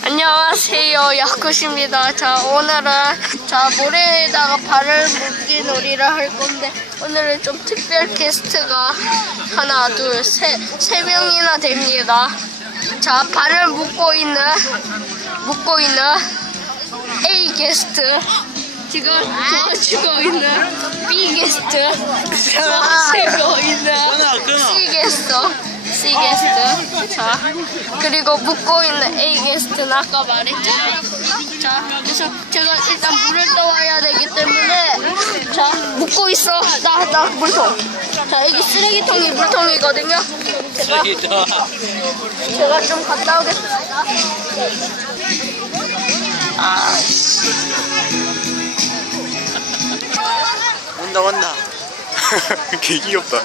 안녕하세요 야쿠십니다. 자 오늘은 자 모래에다가 발을 묶기 놀이를 할 건데 오늘은 좀 특별 게스트가 하나 둘셋세 명이나 됩니다. 자 발을 묶고 있는 묶고 있는 A 게스트 지금 도와주고 있는 B 게스트 도와주고 있는 C 게스트 C 게스트 자 그리고 묶고 있는 A 게스트는 아까 말했죠? 자 그래서 제가 일단 물을 떠와야 되기 때문에 자 묶고 있어. 나 나 물통 자 여기 쓰레기통이 물통이거든요. 제가 제가 좀 갔다 오겠습니다. 아 온다 온다. 개 귀엽다.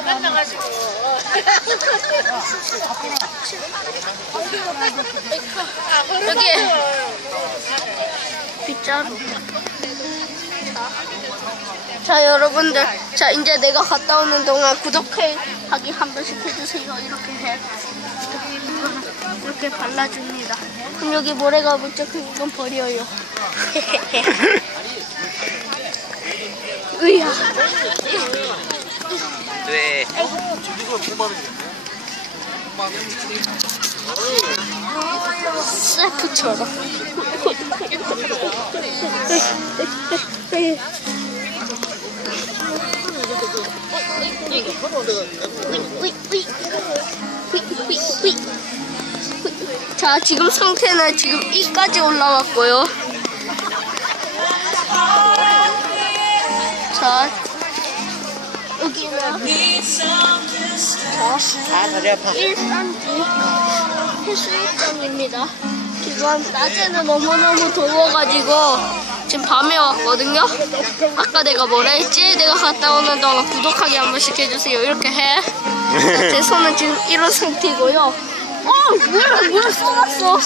만나가지고 여기 빗자루 자 여러분들 자 이제 내가 갔다 오는 동안 구독하기 한 번씩 해주세요 이렇게 해 이렇게 발라줍니다 그럼 여기 모래가 그럼 이건 버려요 으야 네. 자 지금 상태는 지금 이까지 올라왔고요. 자 여기는 아 다리 아파 일산지 해수욕장입니다. 지금 낮에는 너무너무 더워가지고 지금 밤에 왔거든요. 아까 내가 뭐라 했지? 내가 갔다 오는 동안 구독하기 한 번씩 해주세요. 이렇게 해. 제 손은 지금 이런 상태고요. 어! 물, 물 쏟았어.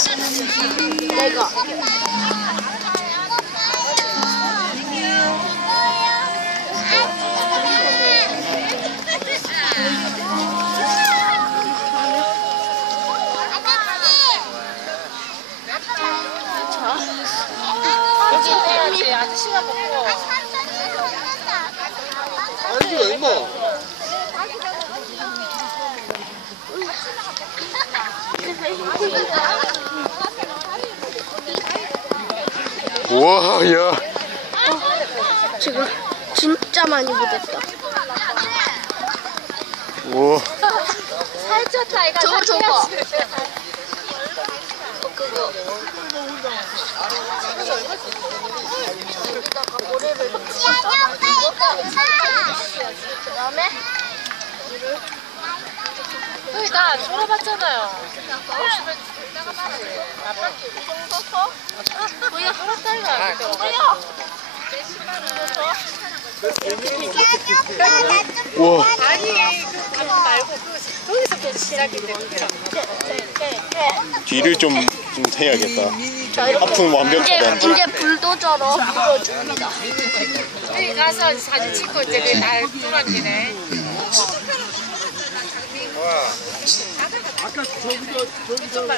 내가. 우와, 야. 지금 진짜 많이 묻었다. 우와. 살쪘다 이거 저거, 저거. 여기다가 모래를 그다음에 뭐야? 따위가 우와. 아니 그 가방 말고 그 거기서부터 시작인데 그죠? 뒤를 좀, 좀 해야겠다. 자, 이렇게 하품 이제 완벽하다. 이제 불도저로 밀어줍니다. 여기 가서 사진 찍고 이제 그날 뚫어지네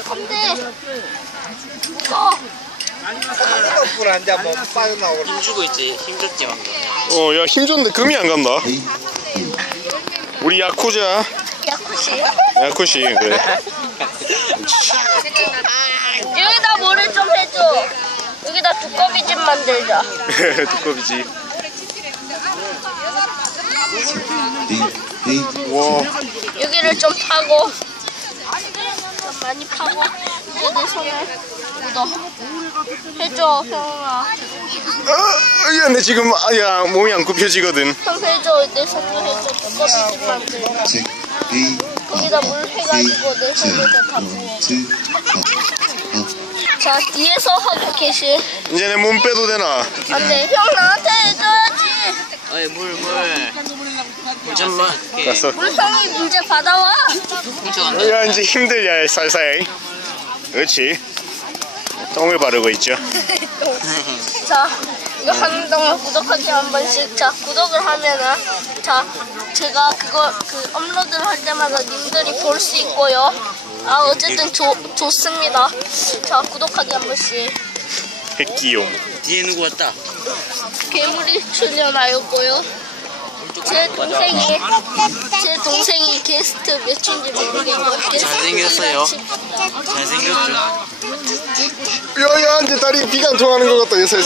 근데 무거워. 불 앉아 뭐 빠져나오고 힘주고 있지 힘줬지 막 어, 야, 힘 좋은데 금이 안 간다. 우리 야쿠자. 야쿠시. 야쿠시, 그래. 여기다 모래 좀 해줘. 여기다 두꺼비 집 만들자. 두꺼비지. 와, 여기를 좀 파고 좀 많이 파고 이제 내 손을 묻어 해줘 형아. 아, 야, 내 지금, 아, 야, 몸이 안 굽혀지거든. 형 해줘 내 손을 해줘. 두꺼비집 만들자 거기다 물 해가지고 내 손에다 다 부어. 자 뒤에서 하고 계실. 이제 내 몸 빼도 되나? 안돼 형 나한테 해줘야지. 어이 물 물 물 좀만 갔어. 물통이 이제 받아와 야, 이제 힘들야, 살살. 그렇지. 똥을 바르고 있죠. 자, 이거 하는 동안 구독하기 한 번씩. 자, 구독을 하면은, 자, 제가 그거, 그, 업로드를 할 때마다 님들이 볼 수 있고요. 아 어쨌든 좋 좋습니다. 자 구독하기 한 번씩. 백기용. 뒤에 누구 왔다? 괴물이 출연하였고요. 제 동생이 제 동생이 게스트 몇인지 모르겠고 게스트 잘생겼어요. 잘생겼죠? 야야 이제 다리 피가 안 통하는 것 같다. 요새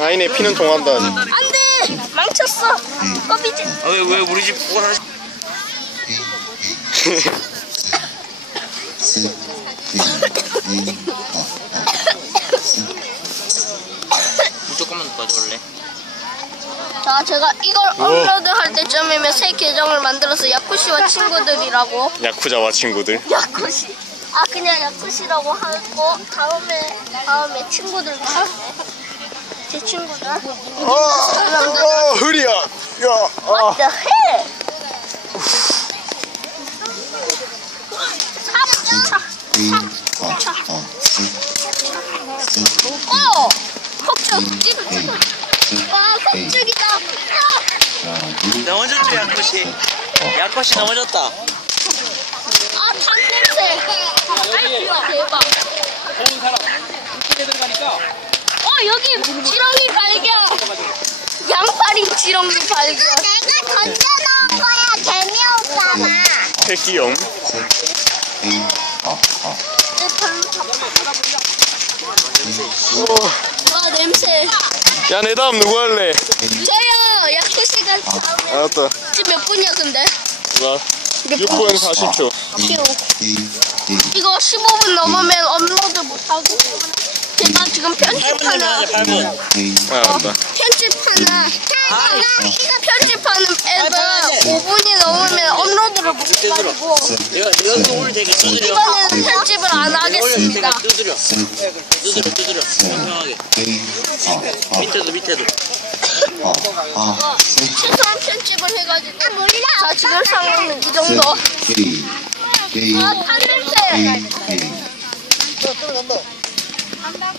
아니네 피는 통한다. 안돼 망쳤어. 꺼비지. 아, 왜, 왜 우리 집 보라 조금만 더 봐줄래? 자 제가 이걸 업로드 할 때쯤이면 새 계정을 만들어서 야쿠시와 친구들이라고 야쿠자와 친구들. 야쿠시 아 그냥 야쿠시라고 하고 다음에 다음에 친구들과 제 친구들 아, 어, 흐리야. 야, 아. What the hell? 어! 폭죽 와 폭죽이다 아, 넘어졌죠, 야코시? 야코시 넘어졌다. 아 탄냄새. 대박. 어 여기 지렁이 발견. 양파리 지렁이 발견. 내가 던져놓은 거야 재미없잖아. 내 발로 잡아 와 냄새 야, 내 다음 누구 할래? 저요 야쿠시가 다음에 알았다. 지금 몇 분이야 근데? 누가? 6분 40초. 이거 15분 넘으면 업로드 못하고 제가 지금 8분 편집하는 되면 8분. 아, 알았다. 편집하는 편집하는 앱은 5분이 넘으면 업로드를 못해가지고 내가, 내가 그 오늘 되게 두드려. 이번에는 편집을 안 하겠습니다. 두드려. 두드려, 두드려. 평평하게. 밑에도, 밑에도. 최소한 편집을 해가지고 자 지금 상황은 이 정도. 아 탄냄새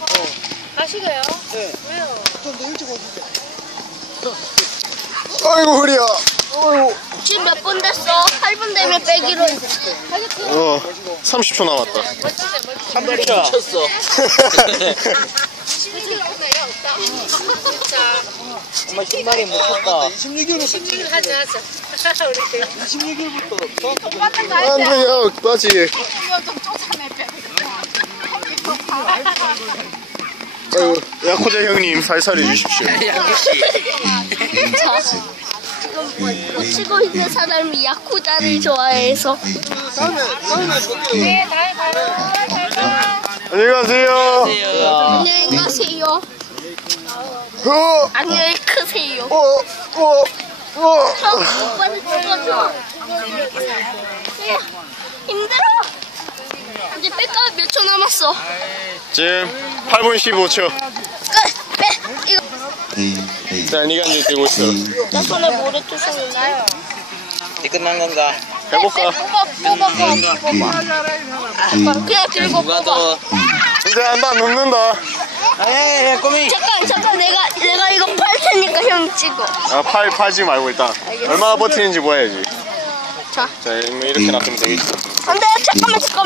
가시고요. 아이고, 흐리야. 지금 몇 분 됐어? 8분 되면 빼기로 어, 30초 남았다. 3초. 쳤어. 엄마 신발이 못 쳤다. 16일 하지 하자. 우리. 안 돼요, 빠지. 아 이고, 야쿠자 형님 살살 해 주십시오. 야코시. 자, 지금 뭐 이거 치고 있는 사람이 야쿠자를 좋아해서 네, 다음에 봐요. 안녕히 가세요. 안녕히 가세요. 어, 안녕히 크세요. 어, 어, 어. 형, 오빠를 찍어줘. 예, 힘들어. 이제 뺄까? 몇초 남았어? 지금 8분 15초. 끝! 빼! 이거 자, 니가 이제 들고 있어. 내 손에 모래투성 있나요? 이제 끝난 건가? 해볼까? 뽑아, 뽑아, 뽑아, 뽑아. 그냥 들고 뽑아. 더. 이제 한다, 눕는다. 에이, 꼬미. 잠깐, 잠깐, 내가, 내가 이거 팔 테니까 형 찍어. 아, 팔, 파지 말고 일단. 얼마나 버티는지 봐야지. 자. 자, 이렇게 놔두면 되겠어. 안 돼, 잠깐만, 잠깐만.